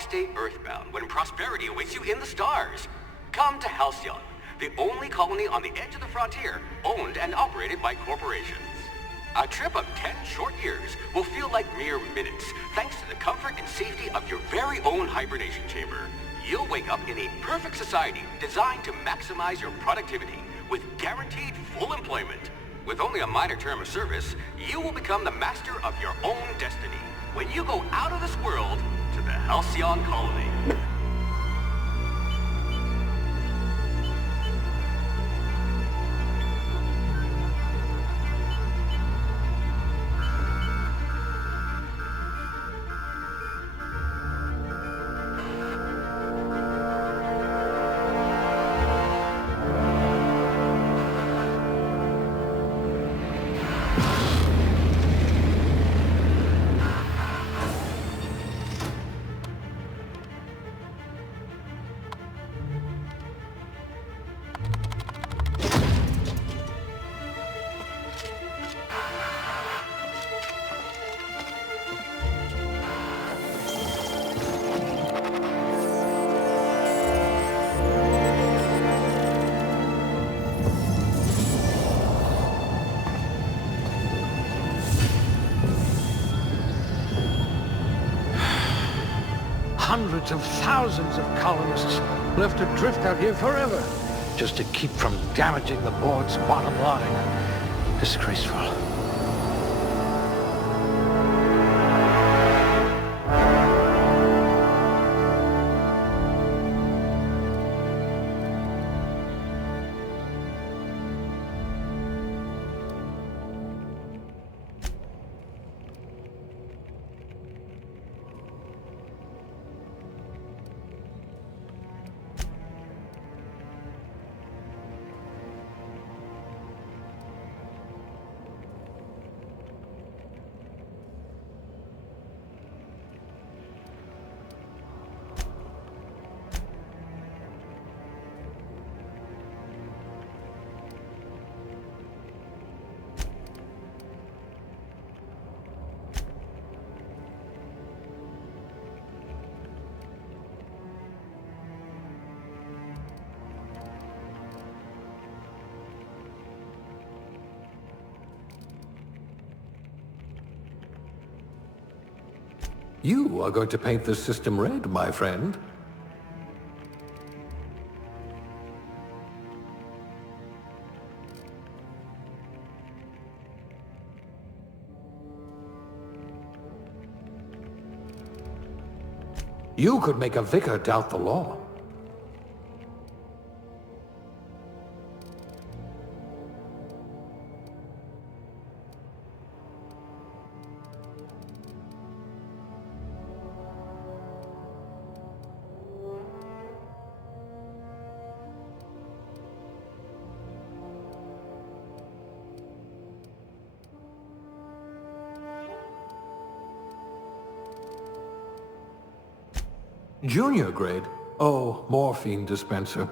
stay earthbound when prosperity awaits you in the stars? Come to Halcyon, the only colony on the edge of the frontier, owned and operated by corporations. A trip of 10 short years will feel like mere minutes, thanks to the comfort and safety of your very own hibernation chamber. You'll wake up in a perfect society designed to maximize your productivity, with guaranteed full employment. With only a minor term of service, you will become the master of your own destiny when you go out of this world to the Halcyon colony. Hundreds of thousands of colonists left adrift out here forever, just to keep from damaging the board's bottom line. Disgraceful. You are going to paint this system red, my friend. You could make a vicar doubt the law. Junior grade? Oh, morphine dispenser.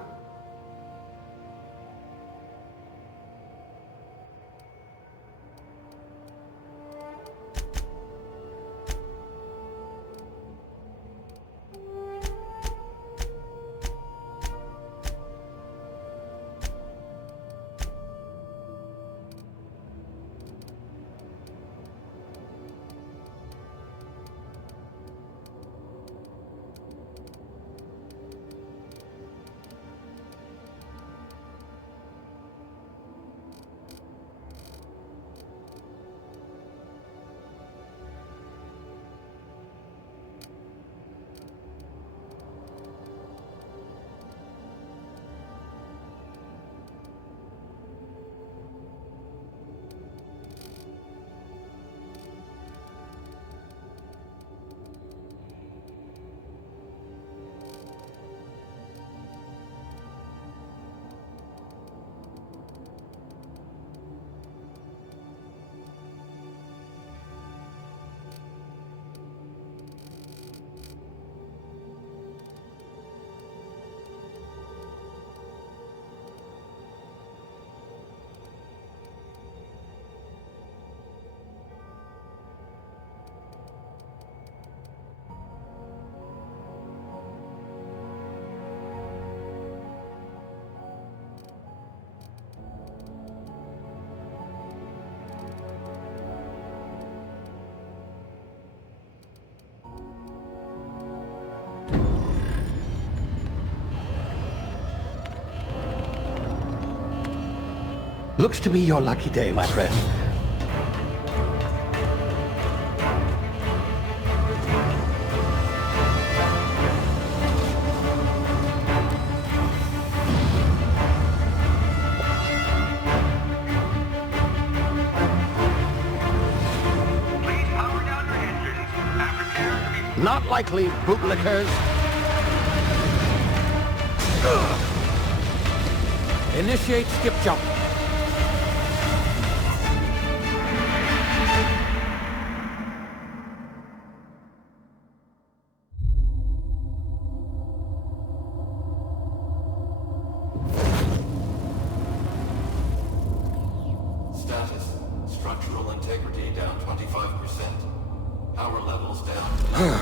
Looks to be your lucky day, my friend. Not likely, bootlickers. Initiate skip jump. Status. Structural integrity down 25%. Power levels down 11%.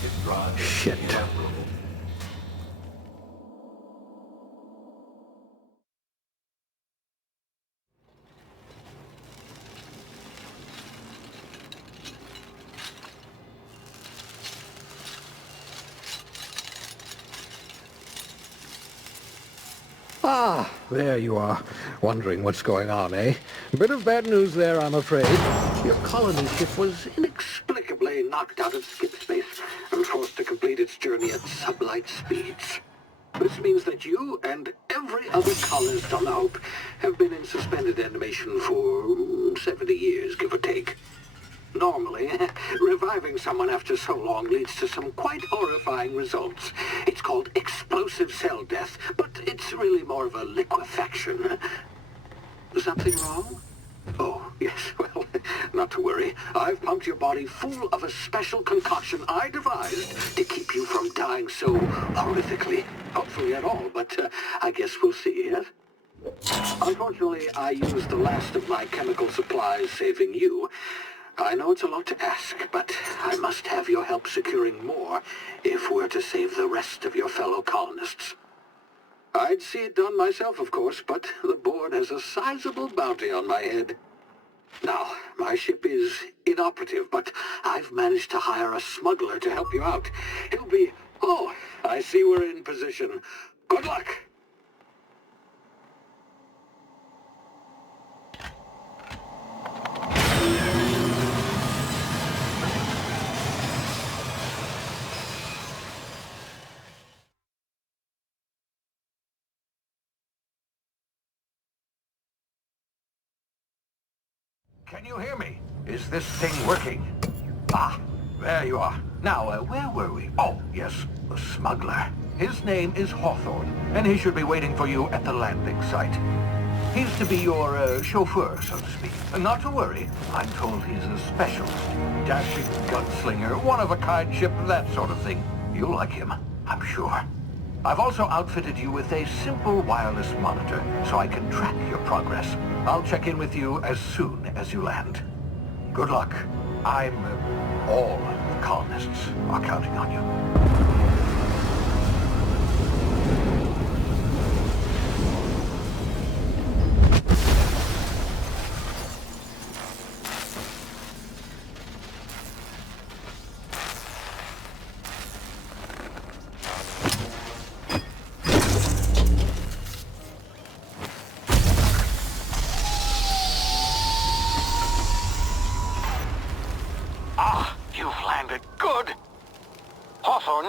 Hit drive Shit. inoperable. Ah, there you are. Wondering what's going on, eh? Bit of bad news there, I'm afraid. Your colony ship was inexplicably knocked out of skip space and forced to complete its journey at sublight speeds. This means that you and every other colonist on the Hope have been in suspended animation for 70 years, give or take. Normally, reviving someone after so long leads to some quite horrifying results. It's called explosive cell death, but it's really more of a liquefaction. Something wrong? Oh, yes, well, not to worry. I've pumped your body full of a special concoction I devised to keep you from dying so horrifically. Hopefully at all, but I guess we'll see, yes? Unfortunately, I used the last of my chemical supplies saving you. I know it's a lot to ask, but I must have your help securing more if we're to save the rest of your fellow colonists. I'd see it done myself, of course, but the board has a sizable bounty on my head. Now, my ship is inoperative, but I've managed to hire a smuggler to help you out. He'll be... Oh, I see we're in position. Good luck! Can you hear me? Is this thing working? Ah, there you are. Now, where were we? Oh, yes, the smuggler. His name is Hawthorne, and he should be waiting for you at the landing site. He's to be your chauffeur, so to speak. Not to worry. I'm told he's a specialist. Dashing gunslinger, one-of-a-kind ship, that sort of thing. You'll like him, I'm sure. I've also outfitted you with a simple wireless monitor, so I can track your progress. I'll check in with you as soon as you land. Good luck. All the colonists are counting on you.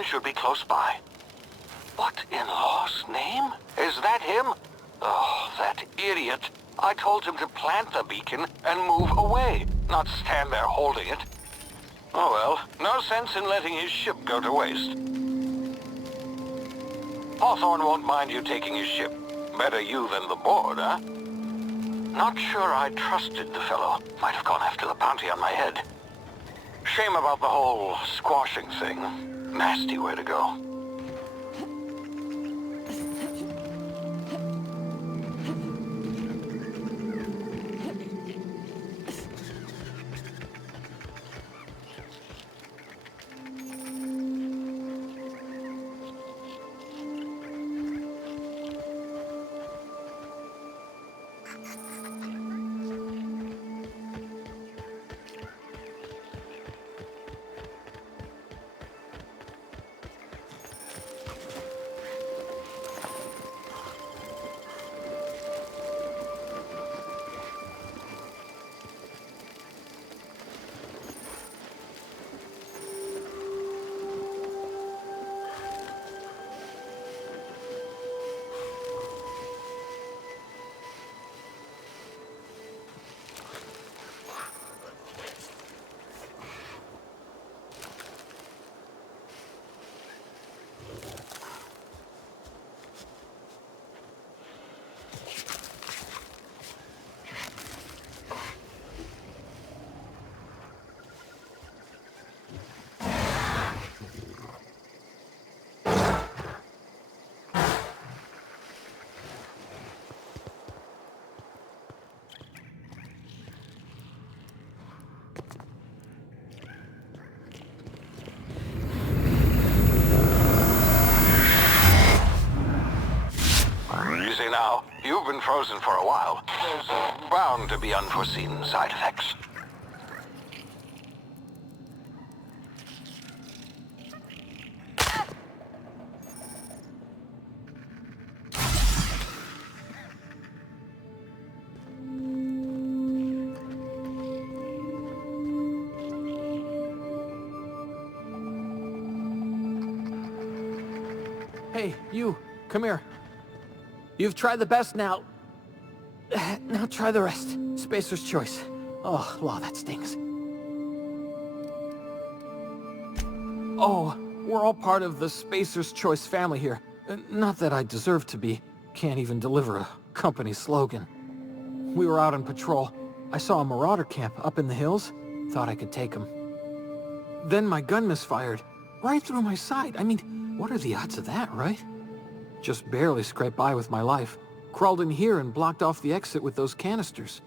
Should be close by. What in law's name? Is that him? Oh, that idiot. I told him to plant the beacon and move away, not stand there holding it. Oh well, no sense in letting his ship go to waste. Hawthorne won't mind you taking his ship. Better you than the board, huh? Not sure I trusted the fellow. Might have gone after the bounty on my head. Shame about the whole squashing thing. Nasty way to go. now. You've been frozen for a while. There's bound to be unforeseen side effects. Hey, you, come here. You've tried the best now. Now try the rest. Spacer's choice. Oh, wow, that stings. Oh, we're all part of the Spacer's Choice family here. Not that I deserve to be. Can't even deliver a company slogan. We were out on patrol. I saw a marauder camp up in the hills. Thought I could take him. Then my gun misfired. Right through my side. I mean, what are the odds of that, right? Just barely scraped by with my life. Crawled in here and blocked off the exit with those canisters.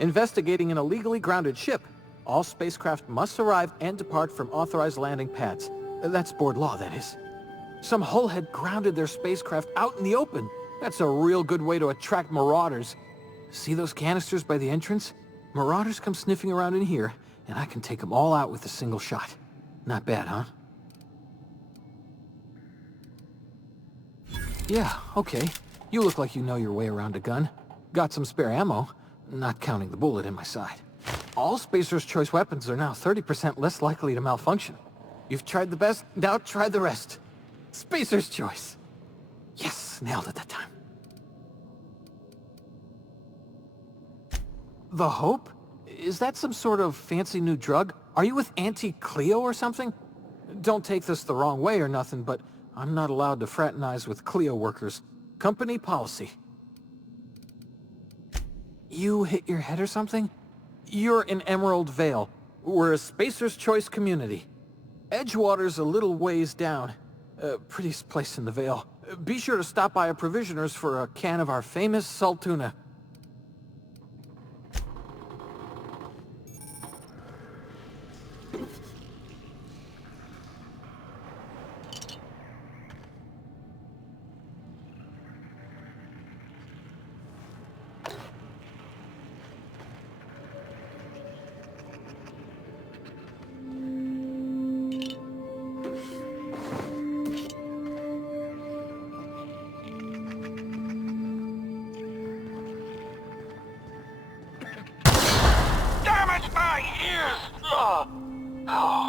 Investigating an illegally grounded ship. All spacecraft must arrive and depart from authorized landing pads. That's board law, that is. Some hullhead grounded their spacecraft out in the open. That's a real good way to attract marauders. See those canisters by the entrance? Marauders come sniffing around in here, and I can take them all out with a single shot. Not bad, huh? Yeah, okay. You look like you know your way around a gun. Got some spare ammo, not counting the bullet in my side. All Spacer's Choice weapons are now 30% less likely to malfunction. You've tried the best, now try the rest. Spacer's Choice. Yes, nailed it that time. The Hope? Is that some sort of fancy new drug? Are you with Auntie Cleo or something? Don't take this the wrong way or nothing, but I'm not allowed to fraternize with Cleo workers. Company policy. You hit your head or something? You're in Emerald Vale. We're a Spacer's Choice community. Edgewater's a little ways down. Prettiest place in the Vale. Be sure to stop by a provisioner's for a can of our famous salt tuna.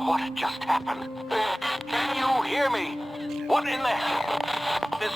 What just happened? Can you hear me? What in the hell? This...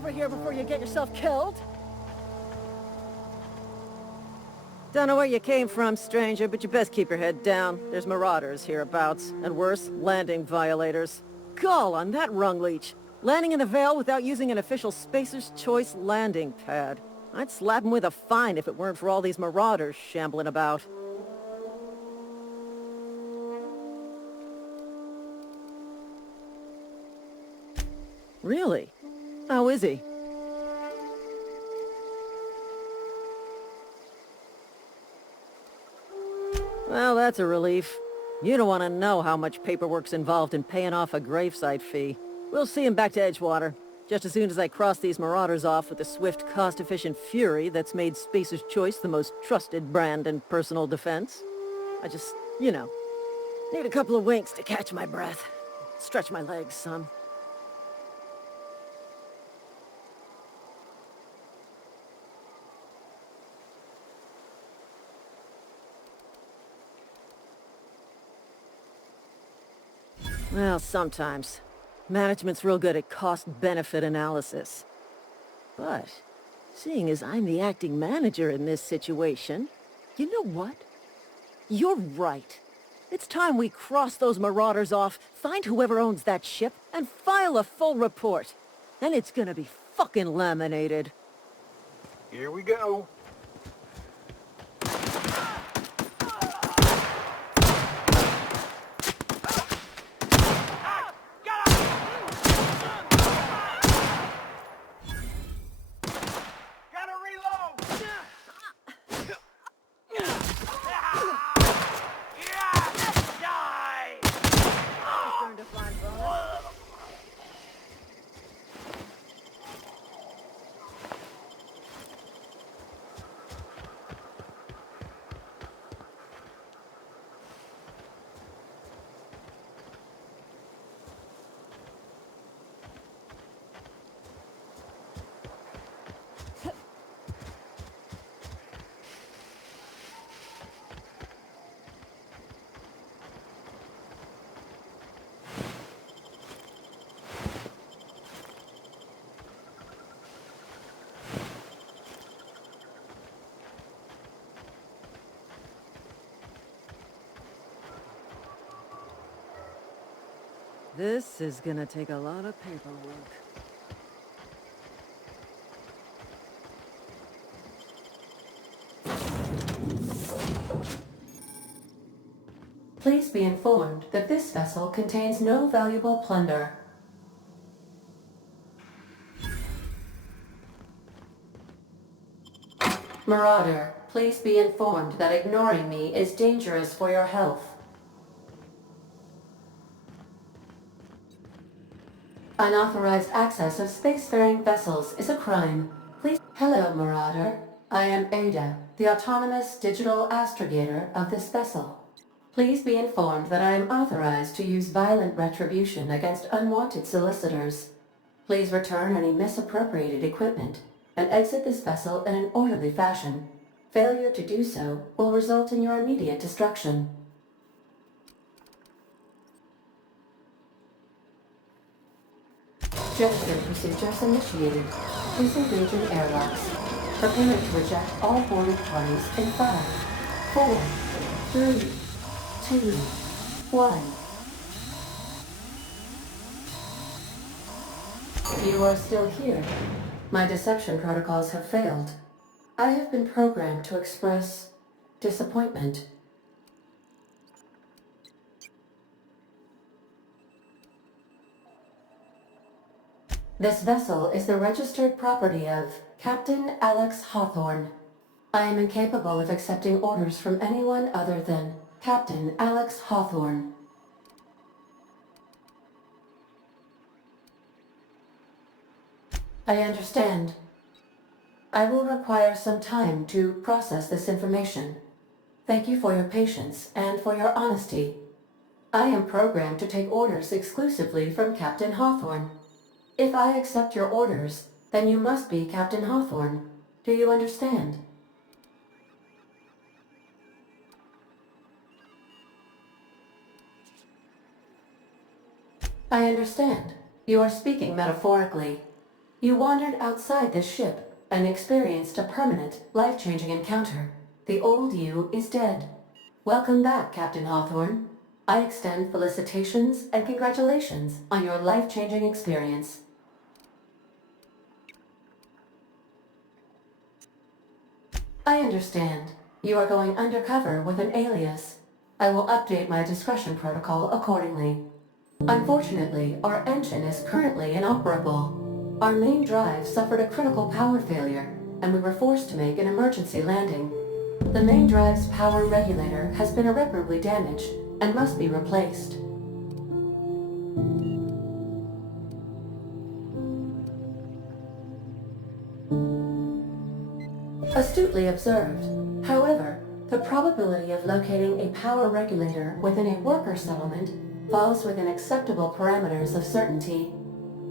over here before you get yourself killed. Don't know where you came from, stranger, but you best keep your head down. There's marauders hereabouts, and worse, landing violators. Gall on that rung leech. Landing in the Vale without using an official Spacer's Choice landing pad. I'd slap him with a fine if it weren't for all these marauders shambling about. Really? How is he? Well, that's a relief. You don't want to know how much paperwork's involved in paying off a gravesite fee. We'll see him back to Edgewater, just as soon as I cross these marauders off with the swift, cost-efficient fury that's made Spacer's Choice the most trusted brand in personal defense. I just, you know, need a couple of winks to catch my breath. Stretch my legs some. Well, sometimes. Management's real good at cost-benefit analysis. But, seeing as I'm the acting manager in this situation, you know what? You're right. It's time we cross those marauders off, find whoever owns that ship, and file a full report. Then it's gonna be fucking laminated. Here we go. This is gonna take a lot of paperwork. Please be informed that this vessel contains no valuable plunder. Marauder, please be informed that ignoring me is dangerous for your health. Unauthorized access of spacefaring vessels is a crime. Please... Hello, Marauder. I am Ada, the autonomous digital astrogator of this vessel. Please be informed that I am authorized to use violent retribution against unwanted solicitors. Please return any misappropriated equipment and exit this vessel in an orderly fashion. Failure to do so will result in your immediate destruction. Jetstream procedures initiated. Please engage in airlocks. Prepare to reject all boarded parties in 5, 4, 3, 2, 1. You are still here. My deception protocols have failed. I have been programmed to express disappointment. This vessel is the registered property of Captain Alex Hawthorne. I am incapable of accepting orders from anyone other than Captain Alex Hawthorne. I understand. I will require some time to process this information. Thank you for your patience and for your honesty. I am programmed to take orders exclusively from Captain Hawthorne. If I accept your orders, then you must be Captain Hawthorne. Do you understand? I understand. You are speaking metaphorically. You wandered outside this ship and experienced a permanent, life-changing encounter. The old you is dead. Welcome back, Captain Hawthorne. I extend felicitations and congratulations on your life-changing experience. I understand. You are going undercover with an alias. I will update my discretion protocol accordingly. Unfortunately, our engine is currently inoperable. Our main drive suffered a critical power failure, and we were forced to make an emergency landing. The main drive's power regulator has been irreparably damaged and must be replaced. Astutely observed. However, the probability of locating a power regulator within a worker settlement falls within acceptable parameters of certainty.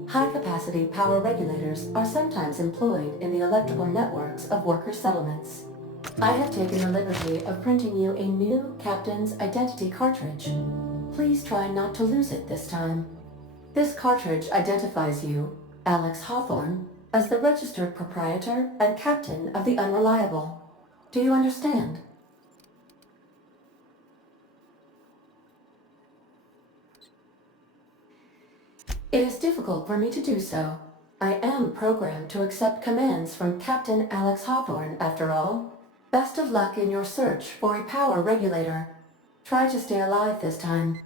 High-capacity power regulators are sometimes employed in the electrical networks of worker settlements. I have taken the liberty of printing you a new Captain's Identity cartridge. Please try not to lose it this time. This cartridge identifies you, Alex Hawthorne, as the registered proprietor and captain of the Unreliable. Do you understand? It is difficult for me to do so. I am programmed to accept commands from Captain Alex Hawthorne, after all. Best of luck in your search for a power regulator. Try to stay alive this time.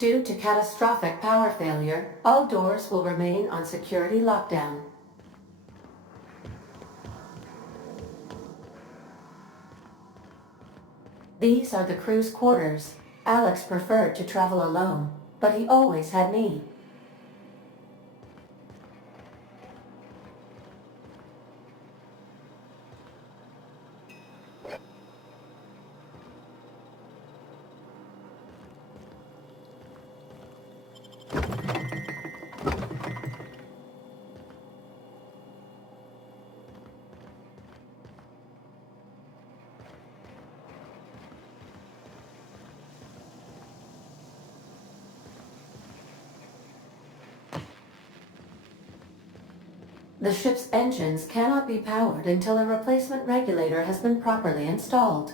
Due to catastrophic power failure, all doors will remain on security lockdown. These are the crew's quarters. Alex preferred to travel alone, but he always had me. The ship's engines cannot be powered until a replacement regulator has been properly installed.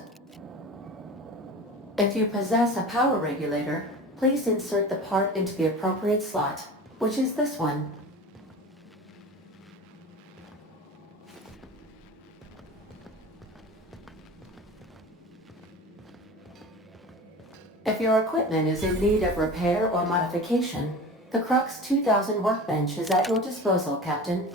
If you possess a power regulator, please insert the part into the appropriate slot, which is this one. If your equipment is in need of repair or modification, the Crux 2000 workbench is at your disposal, Captain.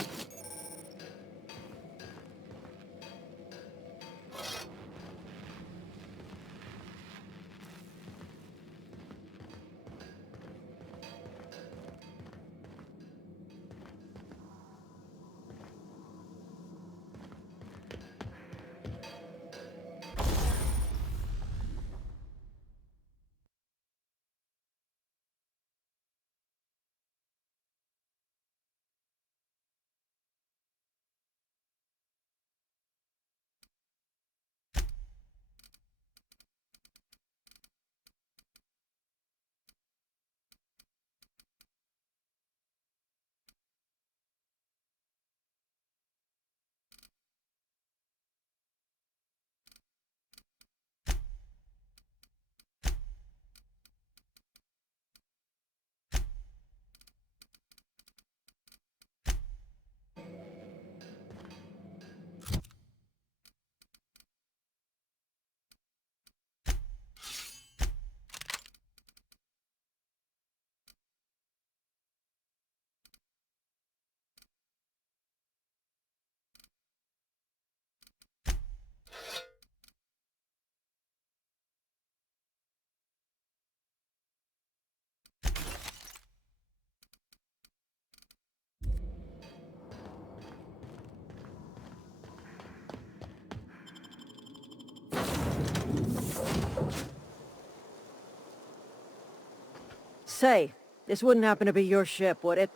Say, this wouldn't happen to be your ship, would it?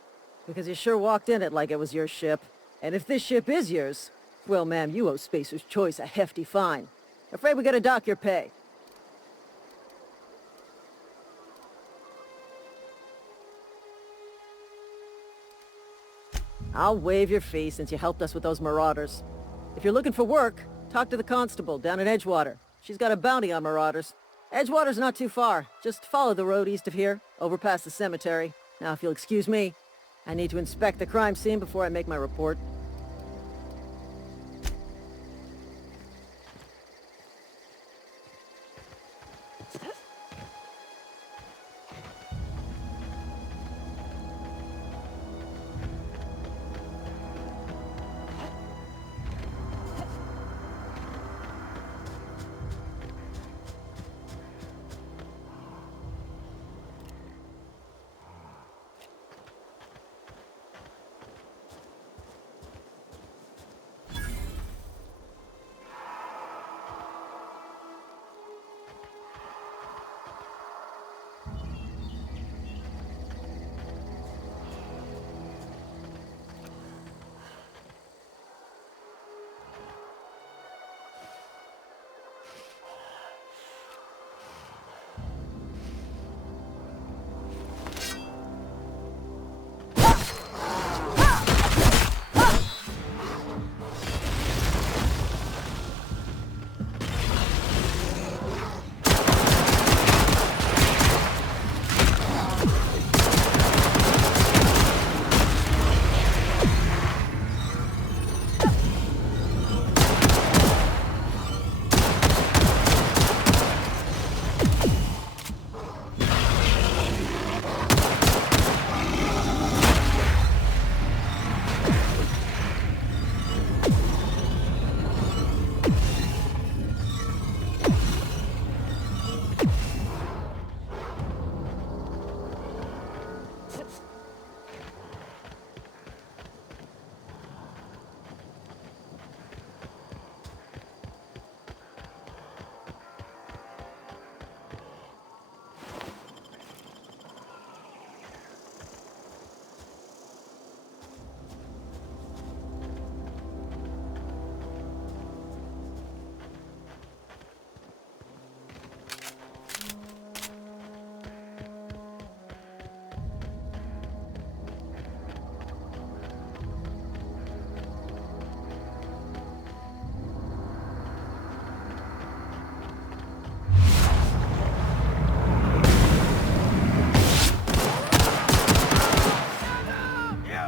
Because you sure walked in it like it was your ship. And if this ship is yours, well, ma'am, you owe Spacer's Choice a hefty fine. Afraid we gotta dock your pay. I'll waive your fee since you helped us with those marauders. If you're looking for work, talk to the constable down in Edgewater. She's got a bounty on marauders. Edgewater's not too far. Just follow the road east of here, over past the cemetery. Now, if you'll excuse me, I need to inspect the crime scene before I make my report.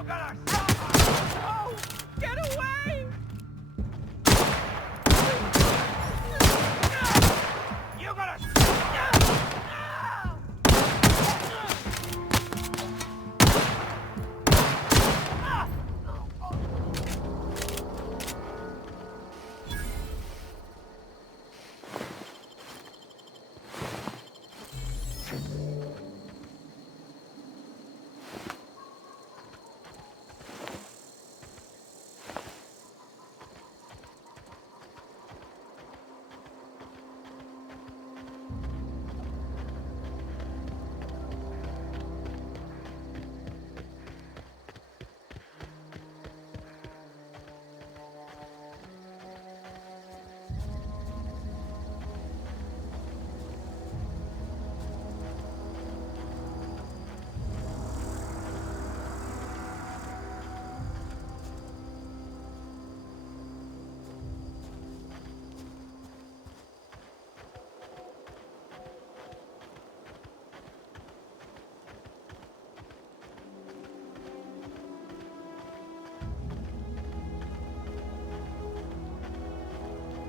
gonna stop! No! Get away! You're gonna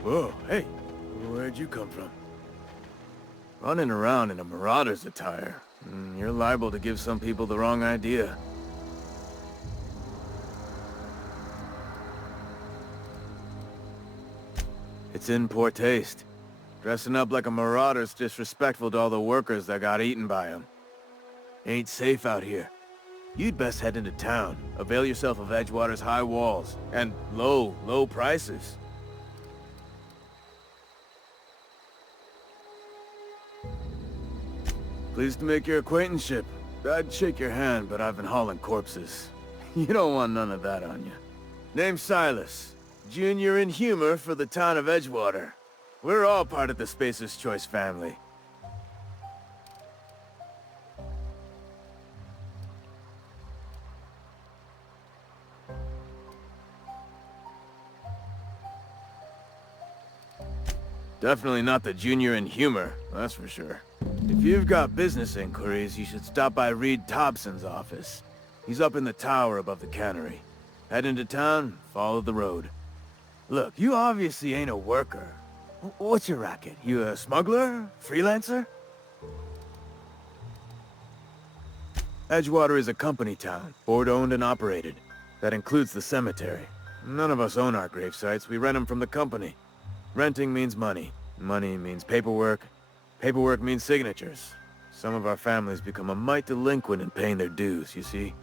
Whoa, hey, where'd you come from? Running around in a marauder's attire. You're liable to give some people the wrong idea. It's in poor taste. Dressing up like a marauder's disrespectful to all the workers that got eaten by him. Ain't safe out here. You'd best head into town. Avail yourself of Edgewater's high walls and low prices. Pleased to make your acquaintanceship. I'd shake your hand, but I've been hauling corpses. You don't want none of that on you. Name's Silas. Junior in humor for the town of Edgewater. We're all part of the Spacer's Choice family. Definitely not the junior in humor, that's for sure. If you've got business inquiries, you should stop by Reed Thompson's office. He's up in the tower above the cannery. Head into town, follow the road. Look, you obviously ain't a worker. What's your racket? You a smuggler? Freelancer? Edgewater is a company town, board-owned and operated. That includes the cemetery. None of us own our grave sites, we rent them from the company. Renting means money. Money means paperwork. Paperwork means signatures. Some of our families become a mite delinquent in paying their dues, you see?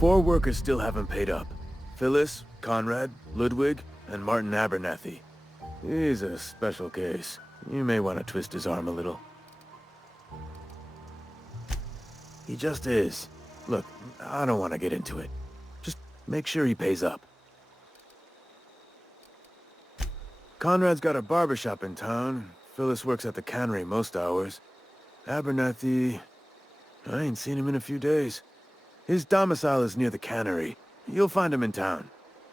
Four workers still haven't paid up. Phyllis, Conrad, Ludwig, and Martin Abernathy. He's a special case. You may want to twist his arm a little. He just is. Look, I don't want to get into it. Just make sure he pays up. Conrad's got a barbershop in town. Phyllis works at the cannery most hours. Abernathy... I ain't seen him in a few days. His domicile is near the cannery. You'll find him in town.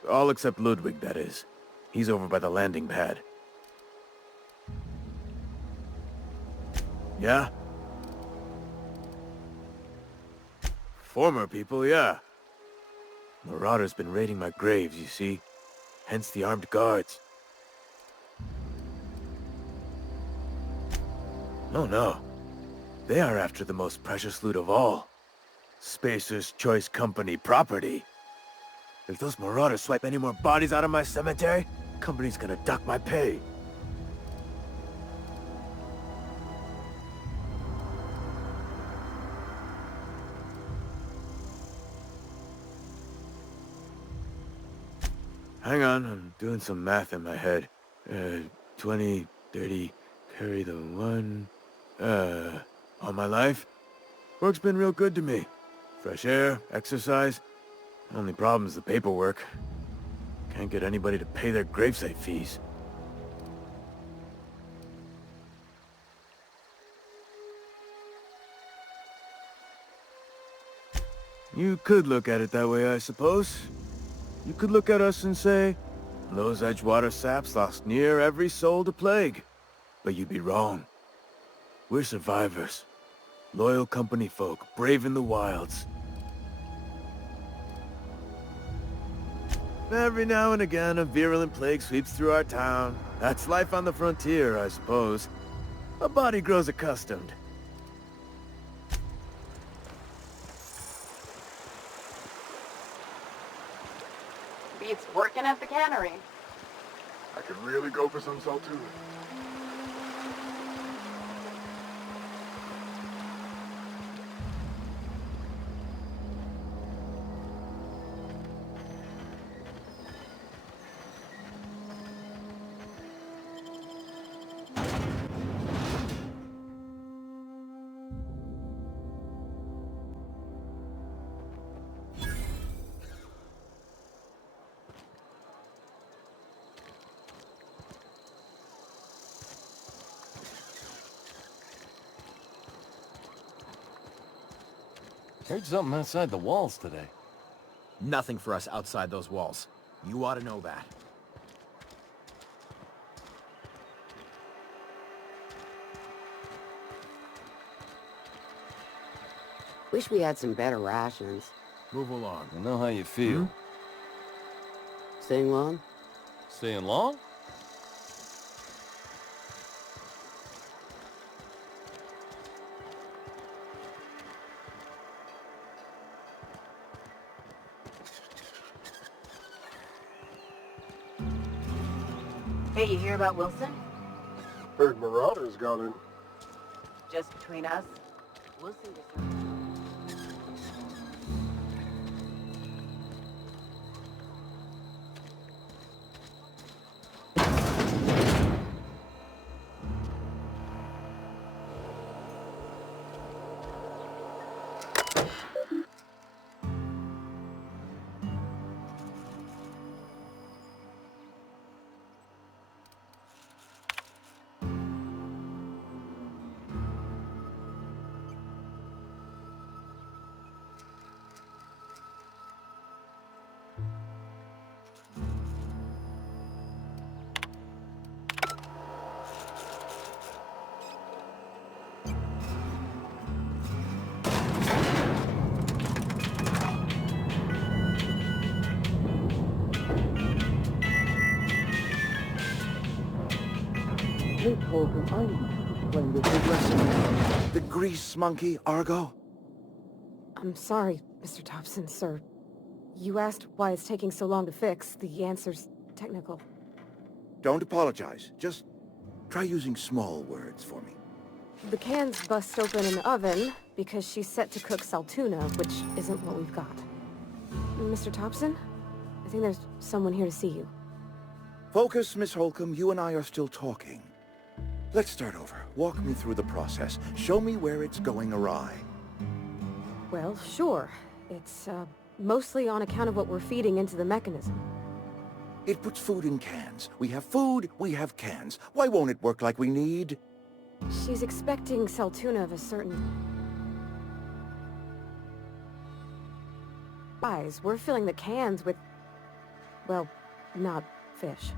All except Ludwig, that is. He's over by the landing pad. Yeah? Former people, yeah. Marauders been raiding my graves, you see. Hence the armed guards. No. They are after the most precious loot of all. Spacer's Choice Company property. If those marauders swipe any more bodies out of my cemetery, company's gonna duck my pay. Hang on, I'm doing some math in my head. 20, 30, carry the 1... all my life? Work's been real good to me. Fresh air, exercise. Only problem's the paperwork. Can't get anybody to pay their gravesite fees. You could look at it that way, I suppose. You could look at us and say, those Edgewater saps lost near every soul to plague. But you'd be wrong. We're survivors. Loyal company folk, brave in the wilds. Every now and again, a virulent plague sweeps through our town. That's life on the frontier, I suppose. A body grows accustomed. Beats working at the cannery. I could really go for some salt too. Heard something outside the walls today. Nothing for us outside those walls. You ought to know that. Wish we had some better rations. Move along. I know how you feel. Staying long? Staying long? Hey, you hear about Wilson? Heard Marauders got in. Just between us? Wilson just... The grease monkey, Argo? I'm sorry, Mr. Thompson, sir. You asked why it's taking so long to fix. The answer's technical. Don't apologize. Just try using small words for me. The can's bust open in the oven because she's set to cook saltuna, which isn't what we've got. Mr. Thompson? I think there's someone here to see you. Focus, Miss Holcomb. You and I are still talking. Let's start over. Walk me through the process. Show me where it's going awry. Well, sure. It's, mostly on account of what we're feeding into the mechanism. It puts food in cans. We have food, we have cans. Why won't it work like we need? She's expecting saltuna of a certain... size. We're filling the cans with... well, not fish.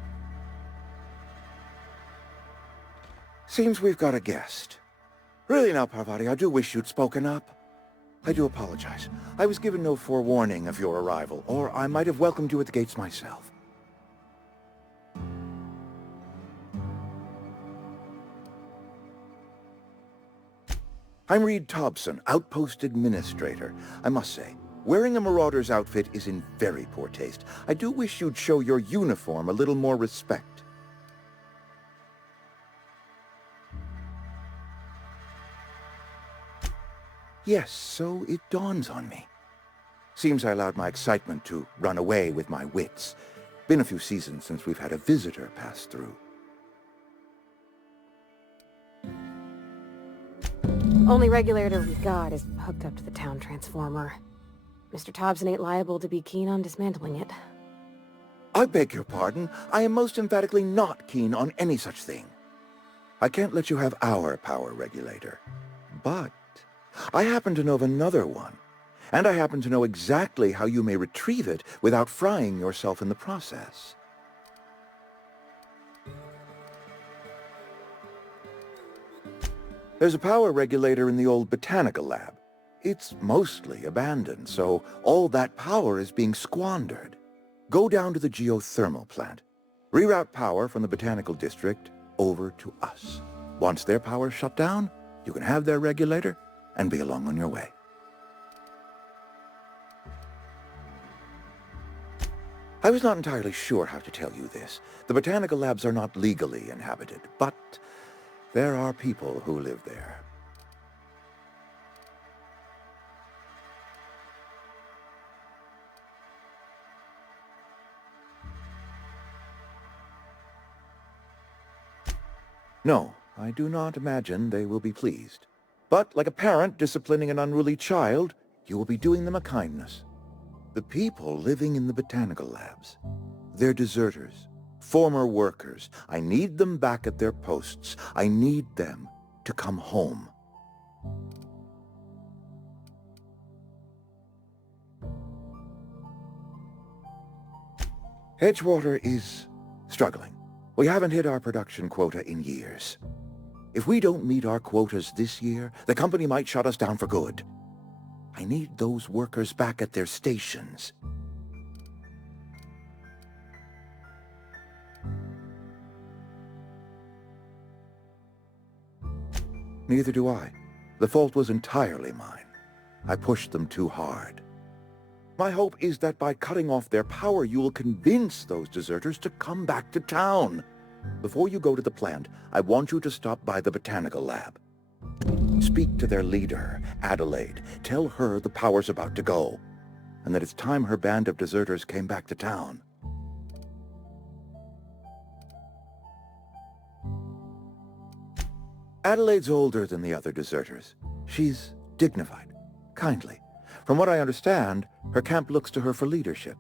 Seems we've got a guest. Really now, Parvati, I do wish you'd spoken up. I do apologize. I was given no forewarning of your arrival, or I might have welcomed you at the gates myself. I'm Reed Thompson, Outpost Administrator. I must say, wearing a Marauder's outfit is in very poor taste. I do wish you'd show your uniform a little more respect. Yes, so it dawns on me. Seems I allowed my excitement to run away with my wits. Been a few seasons since we've had a visitor pass through. Only regulator we've got is hooked up to the town transformer. Mr. Thompson ain't liable to be keen on dismantling it. I beg your pardon. I am most emphatically not keen on any such thing. I can't let you have our power regulator. But I happen to know of another one. And I happen to know exactly how you may retrieve it without frying yourself in the process. There's a power regulator in the old botanical lab. It's mostly abandoned, so all that power is being squandered. Go down to the geothermal plant. Reroute power from the botanical district over to us. Once their power's shut down, you can have their regulator and be along on your way. I was not entirely sure how to tell you this. The botanical labs are not legally inhabited, but there are people who live there. No, I do not imagine they will be pleased. But like a parent disciplining an unruly child, you will be doing them a kindness. The people living in the botanical labs, they're deserters, former workers. I need them back at their posts. I need them to come home. Edgewater is struggling. We haven't hit our production quota in years. If we don't meet our quotas this year, the company might shut us down for good. I need those workers back at their stations. Neither do I. The fault was entirely mine. I pushed them too hard. My hope is that by cutting off their power, you will convince those deserters to come back to town. Before you go to the plant, I want you to stop by the botanical lab. Speak to their leader, Adelaide. Tell her the power's about to go, and that it's time her band of deserters came back to town. Adelaide's older than the other deserters. She's dignified, kindly. From what I understand, her camp looks to her for leadership.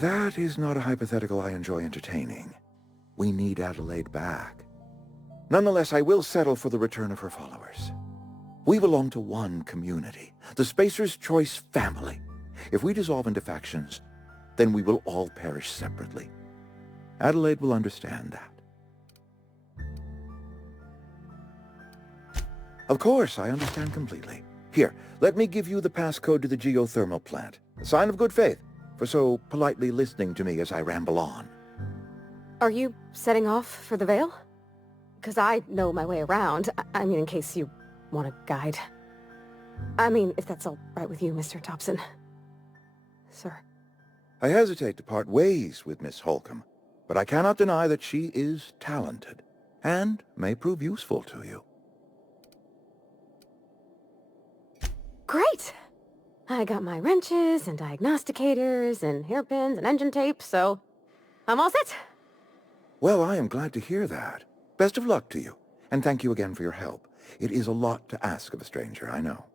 That is not a hypothetical I enjoy entertaining. We need Adelaide back. Nonetheless, I will settle for the return of her followers. We belong to one community, the Spacer's Choice family. If we dissolve into factions, then we will all perish separately. Adelaide will understand that. Of course, I understand completely. Here, let me give you the passcode to the geothermal plant. A sign of good faith, for so politely listening to me as I ramble on. Are you setting off for the Vale? Because I know my way around. I mean, in case you want a guide. I mean, if that's all right with you, Mr. Thompson. Sir. I hesitate to part ways with Miss Holcomb, but I cannot deny that she is talented, and may prove useful to you. Great! I got my wrenches and diagnosticators and hairpins and engine tape, so I'm all set. Well, I am glad to hear that. Best of luck to you, and thank you again for your help. It is a lot to ask of a stranger, I know.